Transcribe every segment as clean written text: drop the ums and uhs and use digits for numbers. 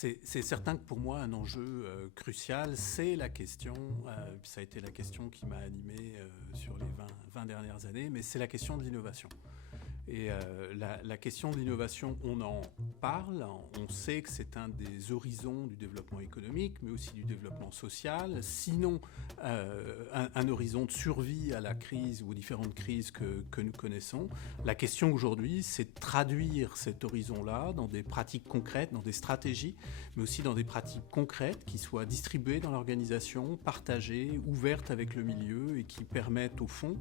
C'est certain que pour moi, un enjeu crucial, c'est la question, ça a été la question qui m'a animé sur les 20 dernières années, mais c'est la question de l'innovation. Et la question de l'innovation, on en parle, on sait que c'est un des horizons du développement économique, mais aussi du développement social, sinon un horizon de survie à la crise ou aux différentes crises que nous connaissons. La question aujourd'hui, c'est de traduire cet horizon-là dans des pratiques concrètes, dans des stratégies, mais aussi dans des pratiques concrètes qui soient distribuées dans l'organisation, partagées, ouvertes avec le milieu et qui permettent au fond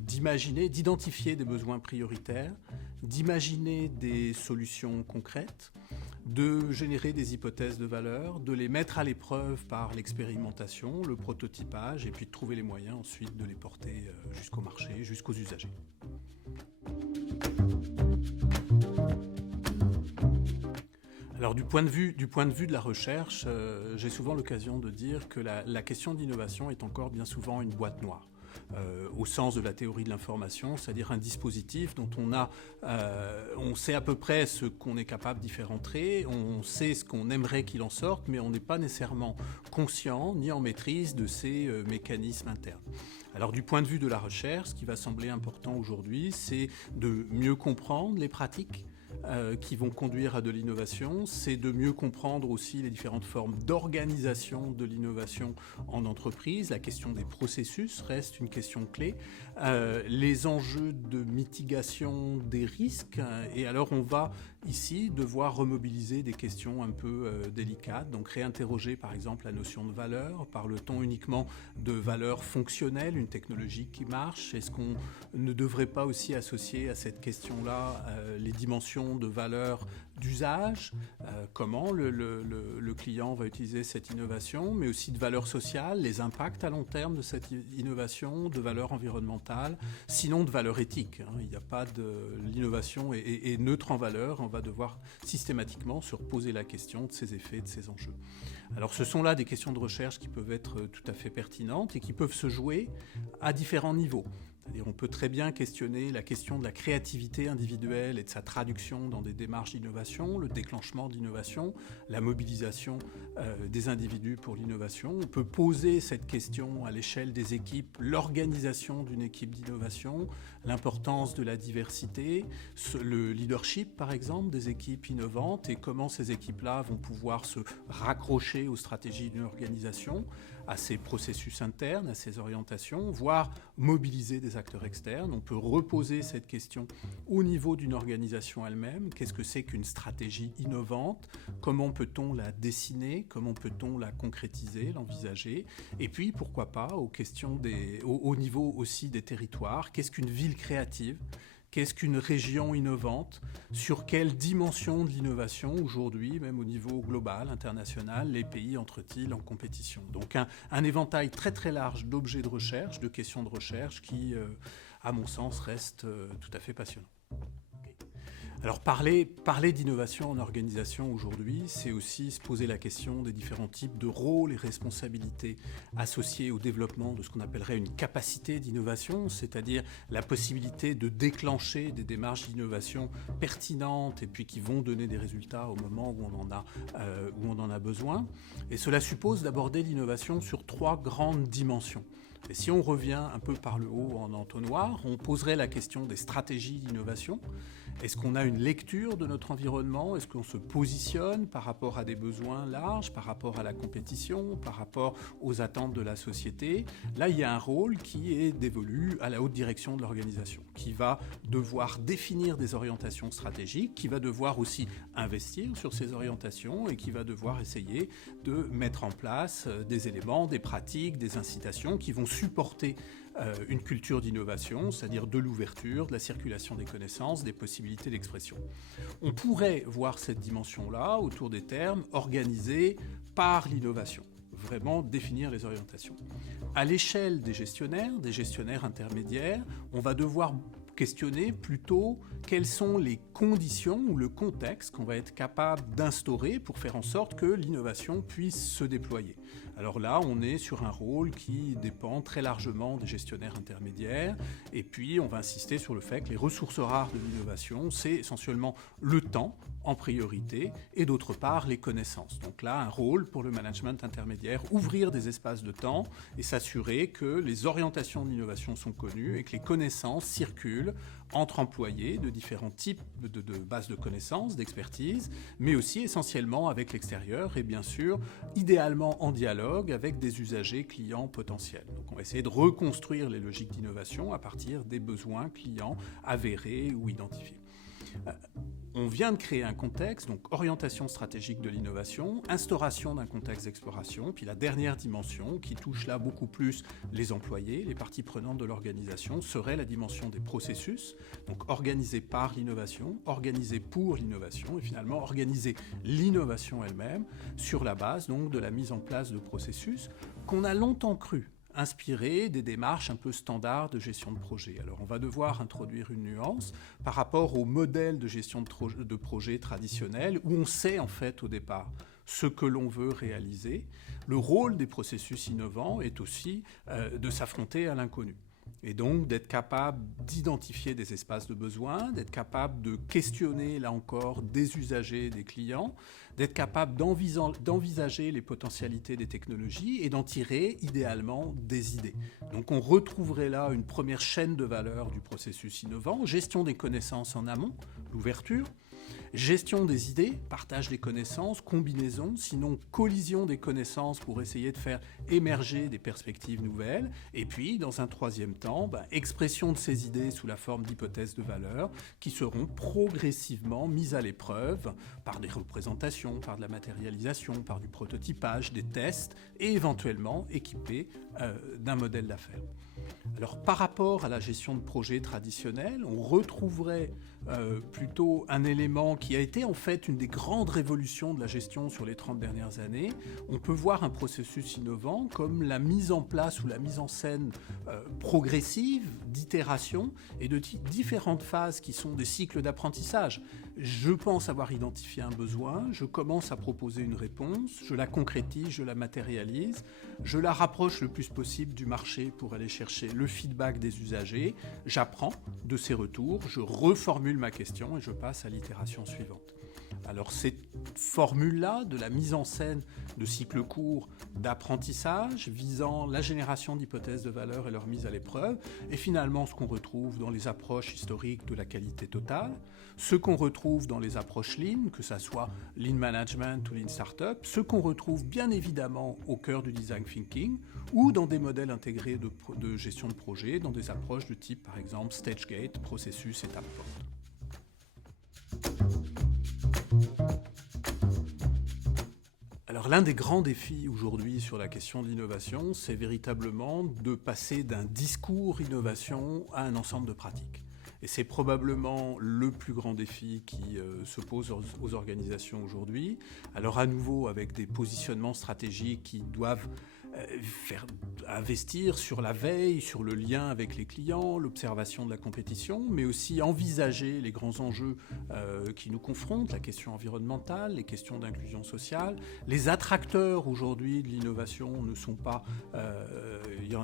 d'imaginer, d'identifier des besoins prioritaires, d'imaginer des solutions concrètes, de générer des hypothèses de valeur, de les mettre à l'épreuve par l'expérimentation, le prototypage, et puis de trouver les moyens ensuite de les porter jusqu'au marché, jusqu'aux usagers. Alors du point de vue de la recherche, j'ai souvent l'occasion de dire que la question d'innovation est encore bien souvent une boîte noire. Au sens de la théorie de l'information, c'est-à-dire un dispositif dont on sait à peu près ce qu'on est capable d'y faire entrer, on sait ce qu'on aimerait qu'il en sorte, mais on n'est pas nécessairement conscient ni en maîtrise de ces mécanismes internes. Alors du point de vue de la recherche, ce qui va sembler important aujourd'hui, c'est de mieux comprendre les pratiques qui vont conduire à de l'innovation, c'est de mieux comprendre aussi les différentes formes d'organisation de l'innovation en entreprise. La question des processus reste une question clé. Les enjeux de mitigation des risques, et alors on va ici devoir remobiliser des questions un peu délicates, donc réinterroger par exemple la notion de valeur. Parle-t-on uniquement de valeur fonctionnelle, une technologie qui marche? Est-ce qu'on ne devrait pas aussi associer à cette question-là les dimensions de valeur d'usage, comment le client va utiliser cette innovation, mais aussi de valeur sociale, les impacts à long terme de cette innovation, de valeur environnementale, sinon de valeur éthique. Il n'y a pas l'innovation est neutre en valeur, on va devoir systématiquement se reposer la question de ses effets, de ses enjeux. Alors ce sont là des questions de recherche qui peuvent être tout à fait pertinentes et qui peuvent se jouer à différents niveaux. C'est-à-dire on peut très bien questionner la question de la créativité individuelle et de sa traduction dans des démarches d'innovation, le déclenchement d'innovation, la mobilisation des individus pour l'innovation. On peut poser cette question à l'échelle des équipes, l'organisation d'une équipe d'innovation, l'importance de la diversité, le leadership par exemple des équipes innovantes et comment ces équipes-là vont pouvoir se raccrocher aux stratégies d'une organisation, à ses processus internes, à ses orientations, voire mobiliser des acteurs externes. On peut reposer cette question au niveau d'une organisation elle-même. Qu'est-ce que c'est qu'une stratégie innovante? Comment peut-on la dessiner? Comment peut-on la concrétiser, l'envisager? Et puis, pourquoi pas, aux questions au niveau aussi des territoires. Qu'est-ce qu'une ville créative? Qu'est-ce qu'une région innovante? Sur quelle dimension de l'innovation aujourd'hui, même au niveau global, international, les pays entrent-ils en compétition? Donc un éventail très très large d'objets de recherche, de questions de recherche qui, à mon sens, reste tout à fait passionnant. Alors parler d'innovation en organisation aujourd'hui, c'est aussi se poser la question des différents types de rôles et responsabilités associés au développement de ce qu'on appellerait une capacité d'innovation, c'est-à-dire la possibilité de déclencher des démarches d'innovation pertinentes et puis qui vont donner des résultats au moment où on en a besoin. Et cela suppose d'aborder l'innovation sur 3 grandes dimensions. Et si on revient un peu par le haut en entonnoir, on poserait la question des stratégies d'innovation. Est-ce qu'on a une lecture de notre environnement? Est-ce qu'on se positionne par rapport à des besoins larges, par rapport à la compétition, par rapport aux attentes de la société? Là, il y a un rôle qui est dévolu à la haute direction de l'organisation, qui va devoir définir des orientations stratégiques, qui va devoir aussi investir sur ces orientations et qui va devoir essayer de mettre en place des éléments, des pratiques, des incitations qui vont supporter une culture d'innovation, c'est-à-dire de l'ouverture, de la circulation des connaissances, des possibilités d'expression. On pourrait voir cette dimension-là autour des termes organisés par l'innovation, vraiment définir les orientations. À l'échelle des gestionnaires intermédiaires, on va devoir questionner plutôt quelles sont les conditions ou le contexte qu'on va être capable d'instaurer pour faire en sorte que l'innovation puisse se déployer. Alors là, on est sur un rôle qui dépend très largement des gestionnaires intermédiaires. Et puis, on va insister sur le fait que les ressources rares de l'innovation, c'est essentiellement le temps en priorité et d'autre part les connaissances. Donc là, un rôle pour le management intermédiaire, ouvrir des espaces de temps et s'assurer que les orientations de l'innovation sont connues et que les connaissances circulent entre employés de différents types de bases de connaissances, d'expertise, mais aussi essentiellement avec l'extérieur et bien sûr, idéalement en dialogue avec des usagers clients potentiels. Donc on va essayer de reconstruire les logiques d'innovation à partir des besoins clients avérés ou identifiés. On vient de créer un contexte, donc orientation stratégique de l'innovation, instauration d'un contexte d'exploration, puis la dernière dimension qui touche là beaucoup plus les employés, les parties prenantes de l'organisation, serait la dimension des processus, donc organisée par l'innovation, organisée pour l'innovation et finalement organiser l'innovation elle-même sur la base donc de la mise en place de processus qu'on a longtemps cru inspiré des démarches un peu standards de gestion de projet. Alors on va devoir introduire une nuance par rapport au modèle de gestion de projet traditionnel où on sait en fait au départ ce que l'on veut réaliser. Le rôle des processus innovants est aussi de s'affronter à l'inconnu. Et donc d'être capable d'identifier des espaces de besoin, d'être capable de questionner, là encore, des usagers, des clients, d'être capable d'envisager les potentialités des technologies et d'en tirer idéalement des idées. Donc on retrouverait là une première chaîne de valeur du processus innovant, gestion des connaissances en amont, l'ouverture, gestion des idées, partage des connaissances, combinaison, sinon collision des connaissances pour essayer de faire émerger des perspectives nouvelles. Et puis, dans un troisième temps, expression de ces idées sous la forme d'hypothèses de valeur qui seront progressivement mises à l'épreuve par des représentations, par de la matérialisation, par du prototypage, des tests et éventuellement équipées d'un modèle d'affaires. Alors par rapport à la gestion de projet traditionnelle, on retrouverait plutôt un élément qui a été en fait une des grandes révolutions de la gestion sur les 30 dernières années. On peut voir un processus innovant comme la mise en place ou la mise en scène progressive d'itération et de différentes phases qui sont des cycles d'apprentissage. Je pense avoir identifié un besoin, je commence à proposer une réponse, je la concrétise, je la matérialise, je la rapproche le plus possible du marché pour aller chercher le feedback des usagers, j'apprends de ces retours, je reformule ma question et je passe à l'itération suivante. Alors cette formule-là de la mise en scène de cycles courts d'apprentissage visant la génération d'hypothèses de valeur et leur mise à l'épreuve est finalement ce qu'on retrouve dans les approches historiques de la qualité totale, ce qu'on retrouve dans les approches Lean, que ce soit Lean Management ou Lean Startup, ce qu'on retrouve bien évidemment au cœur du Design Thinking ou dans des modèles intégrés de gestion de projet, dans des approches de type par exemple Stage Gate, processus, étape porte. Alors l'un des grands défis aujourd'hui sur la question de l'innovation, c'est véritablement de passer d'un discours innovation à un ensemble de pratiques. Et c'est probablement le plus grand défi qui se pose aux organisations aujourd'hui. Alors à nouveau avec des positionnements stratégiques qui doivent faire investir sur la veille, sur le lien avec les clients, l'observation de la compétition, mais aussi envisager les grands enjeux qui nous confrontent, la question environnementale, les questions d'inclusion sociale. Les attracteurs aujourd'hui de l'innovation ne sont pas... Il n'y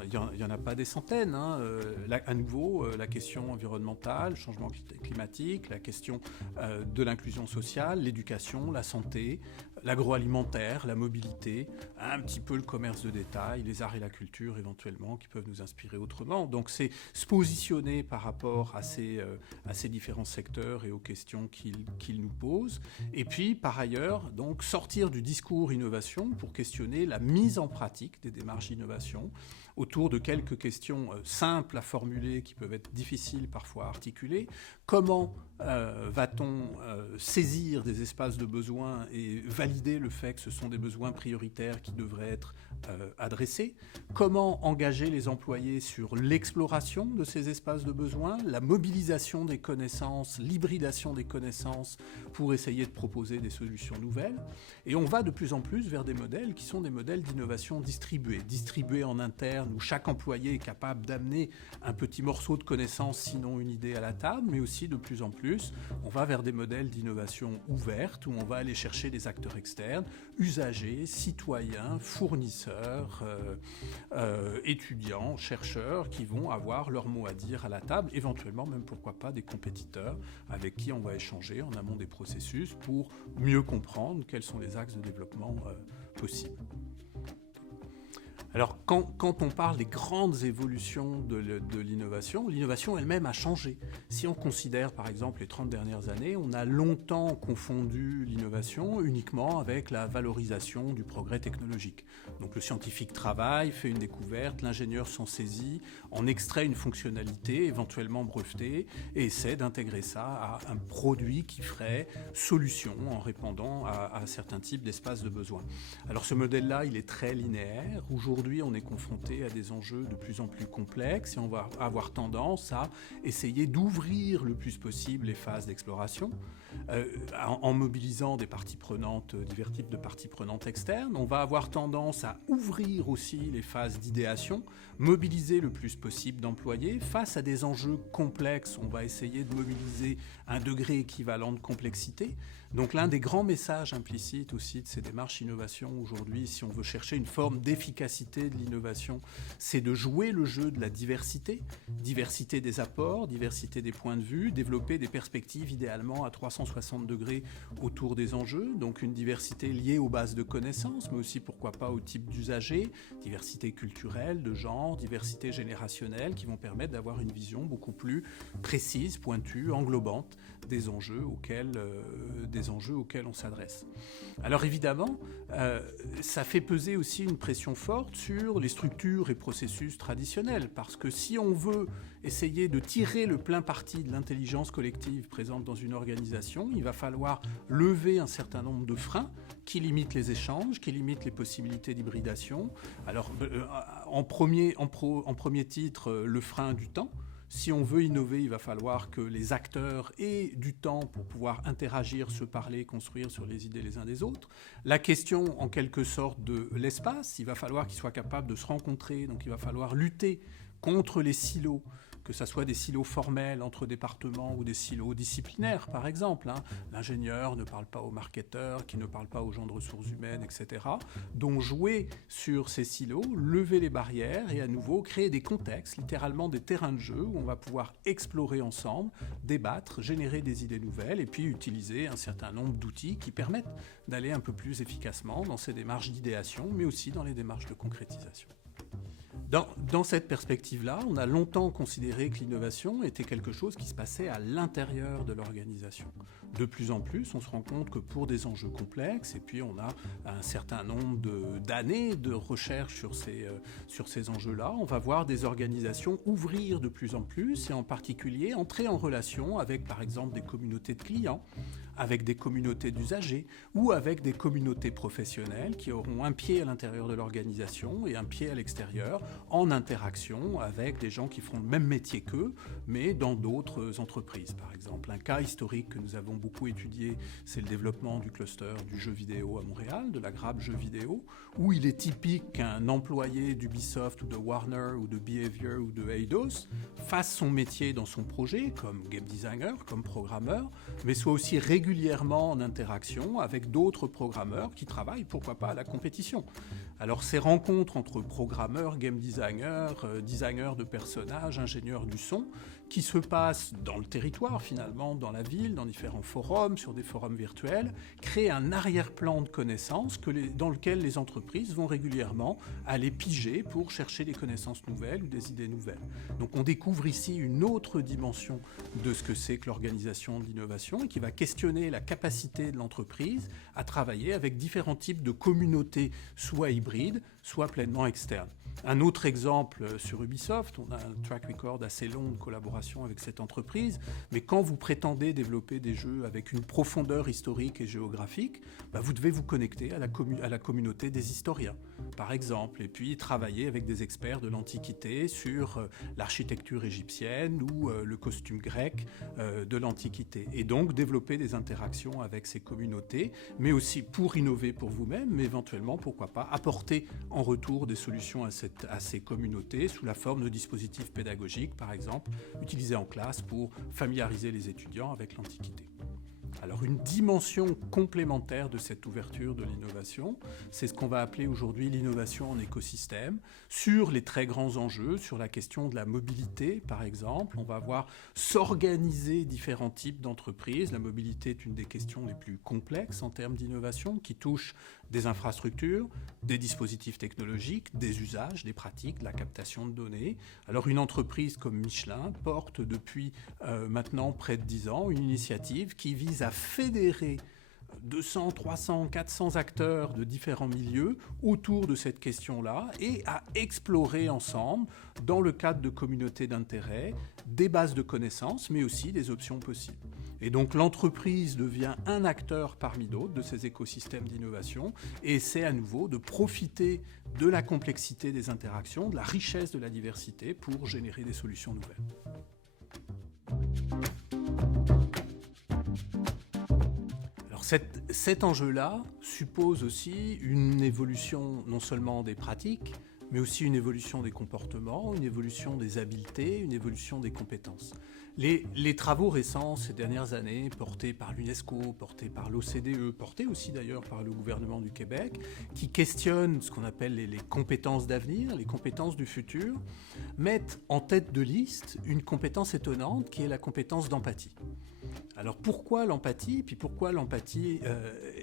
en a pas des centaines. À nouveau, la question environnementale, le changement climatique, la question de l'inclusion sociale, l'éducation, la santé, l'agroalimentaire, la mobilité, un petit peu le commerce de détail, les arts et la culture éventuellement qui peuvent nous inspirer autrement. Donc c'est se positionner par rapport à ces différents secteurs et aux questions qu'ils nous posent. Et puis par ailleurs, donc sortir du discours innovation pour questionner la mise en pratique des démarches d'innovation autour de quelques questions simples à formuler qui peuvent être difficiles parfois à articuler. Comment va-t-on saisir des espaces de besoins et valider le fait que ce sont des besoins prioritaires qui devraient être adressés? Comment engager les employés sur l'exploration de ces espaces de besoins, la mobilisation des connaissances, l'hybridation des connaissances pour essayer de proposer des solutions nouvelles? Et on va de plus en plus vers des modèles qui sont des modèles d'innovation distribués en interne externe, où chaque employé est capable d'amener un petit morceau de connaissance, sinon une idée à la table, mais aussi de plus en plus, on va vers des modèles d'innovation ouvertes, où on va aller chercher des acteurs externes, usagers, citoyens, fournisseurs, étudiants, chercheurs, qui vont avoir leur mot à dire à la table, éventuellement même pourquoi pas des compétiteurs avec qui on va échanger en amont des processus pour mieux comprendre quels sont les axes de développement possibles. Alors, quand on parle des grandes évolutions de l'innovation, l'innovation elle-même a changé. Si on considère, par exemple, les 30 dernières années, on a longtemps confondu l'innovation uniquement avec la valorisation du progrès technologique. Donc, le scientifique travaille, fait une découverte, l'ingénieur s'en saisit, en extrait une fonctionnalité, éventuellement brevetée, et essaie d'intégrer ça à un produit qui ferait solution en répondant à certains types d'espaces de besoins. Alors, ce modèle-là, il est très linéaire. Aujourd'hui, on est confronté à des enjeux de plus en plus complexes et on va avoir tendance à essayer d'ouvrir le plus possible les phases d'exploration en mobilisant des parties prenantes, divers types de parties prenantes externes. On va avoir tendance à ouvrir aussi les phases d'idéation, mobiliser le plus possible d'employés. Face à des enjeux complexes, on va essayer de mobiliser un degré équivalent de complexité. Donc l'un des grands messages implicites aussi de ces démarches innovation aujourd'hui, si on veut chercher une forme d'efficacité de l'innovation, c'est de jouer le jeu de la diversité, diversité des apports, diversité des points de vue, développer des perspectives idéalement à 360 degrés autour des enjeux, donc une diversité liée aux bases de connaissances, mais aussi pourquoi pas au type d'usagers, diversité culturelle, de genre, diversité générationnelle, qui vont permettre d'avoir une vision beaucoup plus précise, pointue, englobante des enjeux auxquels on s'adresse. Alors évidemment, ça fait peser aussi une pression forte sur les structures et processus traditionnels, parce que si on veut essayer de tirer le plein parti de l'intelligence collective présente dans une organisation, il va falloir lever un certain nombre de freins qui limitent les échanges, qui limitent les possibilités d'hybridation. Alors en premier titre, le frein du temps. Si on veut innover, il va falloir que les acteurs aient du temps pour pouvoir interagir, se parler, construire sur les idées les uns des autres. La question, en quelque sorte, de l'espace, il va falloir qu'ils soient capables de se rencontrer, donc il va falloir lutter contre les silos, que ce soit des silos formels entre départements ou des silos disciplinaires, par exemple. L'ingénieur ne parle pas au marketeur, qui ne parle pas aux gens de ressources humaines, etc. Donc jouer sur ces silos, lever les barrières et à nouveau créer des contextes, littéralement des terrains de jeu où on va pouvoir explorer ensemble, débattre, générer des idées nouvelles et puis utiliser un certain nombre d'outils qui permettent d'aller un peu plus efficacement dans ces démarches d'idéation, mais aussi dans les démarches de concrétisation. Dans cette perspective-là, on a longtemps considéré que l'innovation était quelque chose qui se passait à l'intérieur de l'organisation. De plus en plus, on se rend compte que pour des enjeux complexes, et puis on a un certain nombre d'années de recherche sur ces enjeux-là, on va voir des organisations ouvrir de plus en plus, et en particulier entrer en relation avec, par exemple, des communautés de clients, avec des communautés d'usagers ou avec des communautés professionnelles qui auront un pied à l'intérieur de l'organisation et un pied à l'extérieur en interaction avec des gens qui feront le même métier qu'eux, mais dans d'autres entreprises. Par exemple, un cas historique que nous avons beaucoup étudié, c'est le développement du cluster du jeu vidéo à Montréal, de la Grappe Jeux Vidéo, où il est typique qu'un employé d'Ubisoft ou de Warner ou de Behavior ou de Eidos fasse son métier dans son projet comme game designer, comme programmeur, mais soit aussi régulièrement en interaction avec d'autres programmeurs qui travaillent, pourquoi pas, à la compétition. Alors ces rencontres entre programmeurs, game designers, designers de personnages, ingénieurs du son, qui se passent dans le territoire finalement, dans la ville, dans différents forums, sur des forums virtuels, créent un arrière-plan de connaissances dans lequel les entreprises vont régulièrement aller piger pour chercher des connaissances nouvelles ou des idées nouvelles. Donc on découvre ici une autre dimension de ce que c'est que l'organisation de l'innovation et qui va questionner la capacité de l'entreprise à travailler avec différents types de communautés, soit hybrides, soit pleinement externes. Un autre exemple sur Ubisoft, on a un track record assez long de collaboration avec cette entreprise, mais quand vous prétendez développer des jeux avec une profondeur historique et géographique, vous devez vous connecter à la communauté des historiens, par exemple, et puis travailler avec des experts de l'Antiquité sur l'architecture égyptienne ou le costume grec de l'Antiquité, et donc développer des interactions avec ces communautés, mais aussi pour innover pour vous-même, mais éventuellement, pourquoi pas, apporter en retour des solutions à ces à ces communautés sous la forme de dispositifs pédagogiques, par exemple, utilisés en classe pour familiariser les étudiants avec l'Antiquité. Alors une dimension complémentaire de cette ouverture de l'innovation, c'est ce qu'on va appeler aujourd'hui l'innovation en écosystème, sur les très grands enjeux, sur la question de la mobilité par exemple. On va voir s'organiser différents types d'entreprises. La mobilité est une des questions les plus complexes en termes d'innovation, qui touche des infrastructures, des dispositifs technologiques, des usages, des pratiques, de la captation de données. Alors une entreprise comme Michelin porte depuis maintenant près de 10 ans une initiative qui vise à fédérer 200, 300, 400 acteurs de différents milieux autour de cette question-là et à explorer ensemble, dans le cadre de communautés d'intérêt, des bases de connaissances, mais aussi des options possibles. Et donc l'entreprise devient un acteur parmi d'autres de ces écosystèmes d'innovation et essaie à nouveau de profiter de la complexité des interactions, de la richesse de la diversité pour générer des solutions nouvelles. Alors cet enjeu-là suppose aussi une évolution non seulement des pratiques, mais aussi une évolution des comportements, une évolution des habiletés, une évolution des compétences. Les travaux récents ces dernières années, portés par l'UNESCO, portés par l'OCDE, portés aussi d'ailleurs par le gouvernement du Québec, qui questionnent ce qu'on appelle les compétences d'avenir, les compétences du futur, mettent en tête de liste une compétence étonnante qui est la compétence d'empathie. Alors pourquoi l'empathie ? Puis pourquoi l'empathie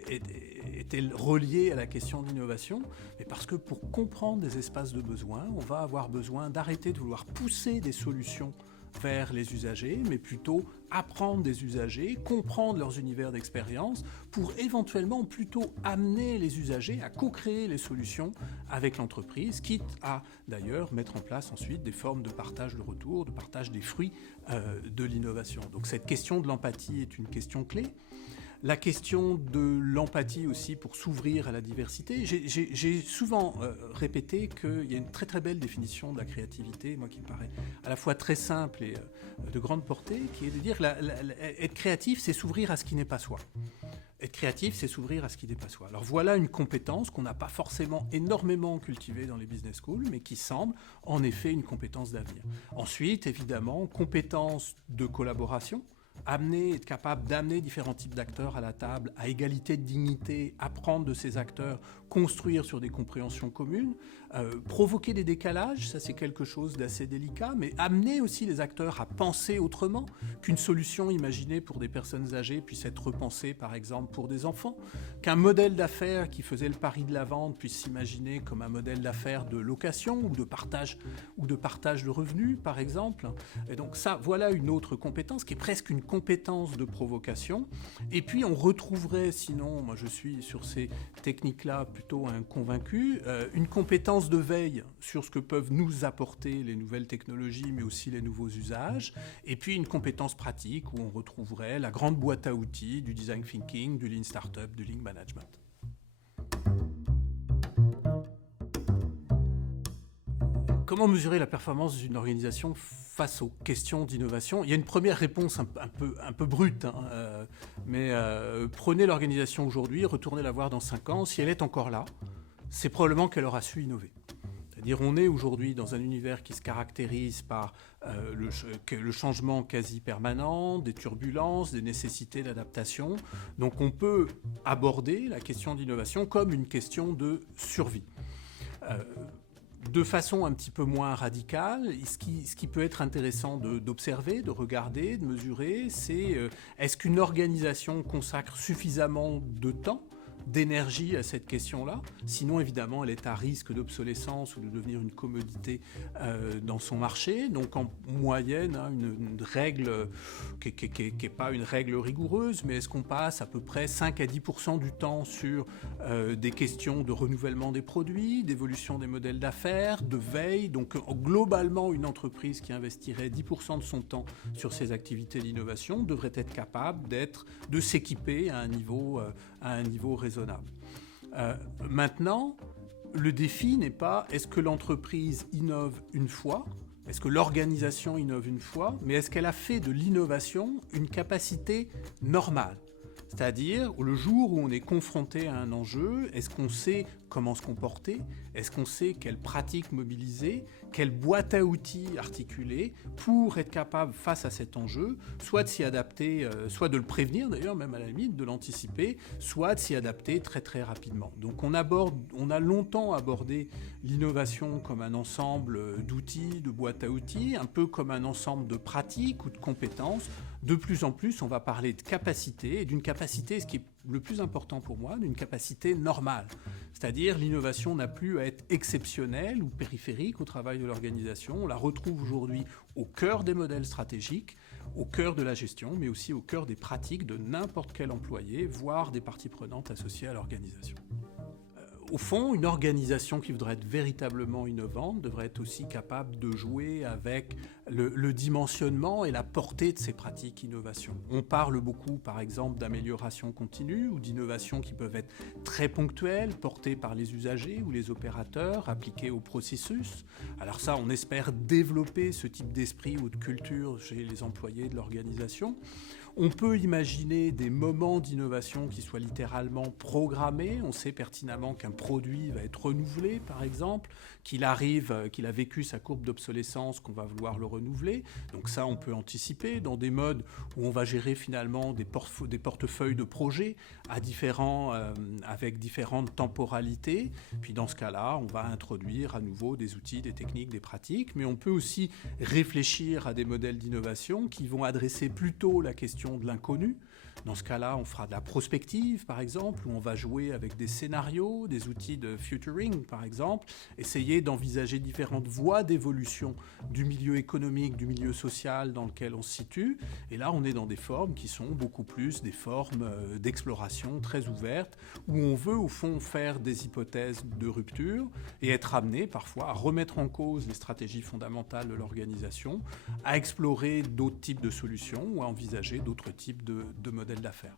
est-elle reliée à la question d'innovation ? Mais parce que pour comprendre des espaces de besoin, on va avoir besoin d'arrêter de vouloir pousser des solutions vers les usagers, mais plutôt apprendre des usagers, comprendre leurs univers d'expérience pour éventuellement plutôt amener les usagers à co-créer les solutions avec l'entreprise, quitte à d'ailleurs mettre en place ensuite des formes de partage de retour, de partage des fruits de l'innovation. Donc cette question de l'empathie est une question clé. La question de l'empathie aussi pour s'ouvrir à la diversité. J'ai souvent répété qu'il y a une très très belle définition de la créativité, moi qui me paraît à la fois très simple et de grande portée, qui est de dire être créatif, c'est s'ouvrir à ce qui n'est pas soi. Être créatif, c'est s'ouvrir à ce qui n'est pas soi. Alors voilà une compétence qu'on n'a pas forcément énormément cultivée dans les business schools, mais qui semble en effet une compétence d'avenir. Ensuite, évidemment, compétence de collaboration. Être capable d'amener différents types d'acteurs à la table, à égalité de dignité, apprendre de ces acteurs, construire sur des compréhensions communes, provoquer des décalages, ça c'est quelque chose d'assez délicat, mais amener aussi les acteurs à penser autrement, qu'une solution imaginée pour des personnes âgées puisse être repensée par exemple pour des enfants, qu'un modèle d'affaires qui faisait le pari de la vente puisse s'imaginer comme un modèle d'affaires de location ou de partage de revenus par exemple. Et donc ça, voilà une autre compétence qui est presque une compétence de provocation. Et puis on retrouverait, sinon, moi je suis sur ces techniques-là plutôt un convaincu, une compétence de veille sur ce que peuvent nous apporter les nouvelles technologies, mais aussi les nouveaux usages. Et puis une compétence pratique où on retrouverait la grande boîte à outils du design thinking, du lean startup, du lean management. Comment mesurer la performance d'une organisation face aux questions d'innovation ? Il y a une première réponse un peu brute, mais prenez l'organisation aujourd'hui, retournez la voir dans 5 ans. Si elle est encore là, c'est probablement qu'elle aura su innover. C'est-à-dire on est aujourd'hui dans un univers qui se caractérise par le changement quasi permanent, des turbulences, des nécessités d'adaptation. Donc on peut aborder la question d'innovation comme une question de survie. De façon un petit peu moins radicale, ce qui peut être intéressant d'observer, de regarder, de mesurer, c'est est-ce qu'une organisation consacre suffisamment de temps, d'énergie à cette question-là. Sinon, évidemment, elle est à risque d'obsolescence ou de devenir une commodité dans son marché. Donc, en moyenne, une règle qui n'est pas une règle rigoureuse, mais est-ce qu'on passe à peu près 5 à 10% du temps sur des questions de renouvellement des produits, d'évolution des modèles d'affaires, de veille. Donc, globalement, une entreprise qui investirait 10% de son temps sur ces activités d'innovation devrait être capable de s'équiper à un niveau raisonnable. Maintenant, le défi n'est pas est-ce que l'entreprise innove une fois, est-ce que l'organisation innove une fois, mais est-ce qu'elle a fait de l'innovation une capacité normale ? C'est-à-dire, le jour où on est confronté à un enjeu, est-ce qu'on sait comment se comporter? Est-ce qu'on sait quelles pratiques mobiliser? Quelle boîte à outils articuler pour être capable, face à cet enjeu, soit de s'y adapter, soit de le prévenir d'ailleurs, même à la limite, de l'anticiper, soit de s'y adapter très très rapidement. Donc on a longtemps abordé l'innovation comme un ensemble d'outils, de boîtes à outils, un peu comme un ensemble de pratiques ou de compétences. De plus en plus, on va parler de capacité, et d'une capacité, ce qui est le plus important pour moi, d'une capacité normale. C'est-à-dire l'innovation n'a plus à être exceptionnelle ou périphérique au travail de l'organisation. On la retrouve aujourd'hui au cœur des modèles stratégiques, au cœur de la gestion, mais aussi au cœur des pratiques de n'importe quel employé, voire des parties prenantes associées à l'organisation. Au fond, une organisation qui voudrait être véritablement innovante devrait être aussi capable de jouer avec le dimensionnement et la portée de ces pratiques innovation. On parle beaucoup, par exemple, d'amélioration continue ou d'innovations qui peuvent être très ponctuelles, portées par les usagers ou les opérateurs, appliquées au processus. Alors ça, on espère développer ce type d'esprit ou de culture chez les employés de l'organisation. On peut imaginer des moments d'innovation qui soient littéralement programmés. On sait pertinemment qu'un produit va être renouvelé, par exemple, qu'il a vécu sa courbe d'obsolescence, qu'on va vouloir le renouveler. Donc ça, on peut anticiper dans des modes où on va gérer finalement des portefeuilles de projets avec différentes temporalités. Puis dans ce cas-là, on va introduire à nouveau des outils, des techniques, des pratiques. Mais on peut aussi réfléchir à des modèles d'innovation qui vont adresser plutôt la question de l'inconnu. Dans ce cas-là, on fera de la prospective, par exemple, où on va jouer avec des scénarios, des outils de futuring, par exemple, essayer d'envisager différentes voies d'évolution du milieu économique, du milieu social dans lequel on se situe. Et là, on est dans des formes qui sont beaucoup plus des formes d'exploration très ouvertes, où on veut, au fond, faire des hypothèses de rupture et être amené, parfois, à remettre en cause les stratégies fondamentales de l'organisation, à explorer d'autres types de solutions ou à envisager d'autres types de modèles d'affaires.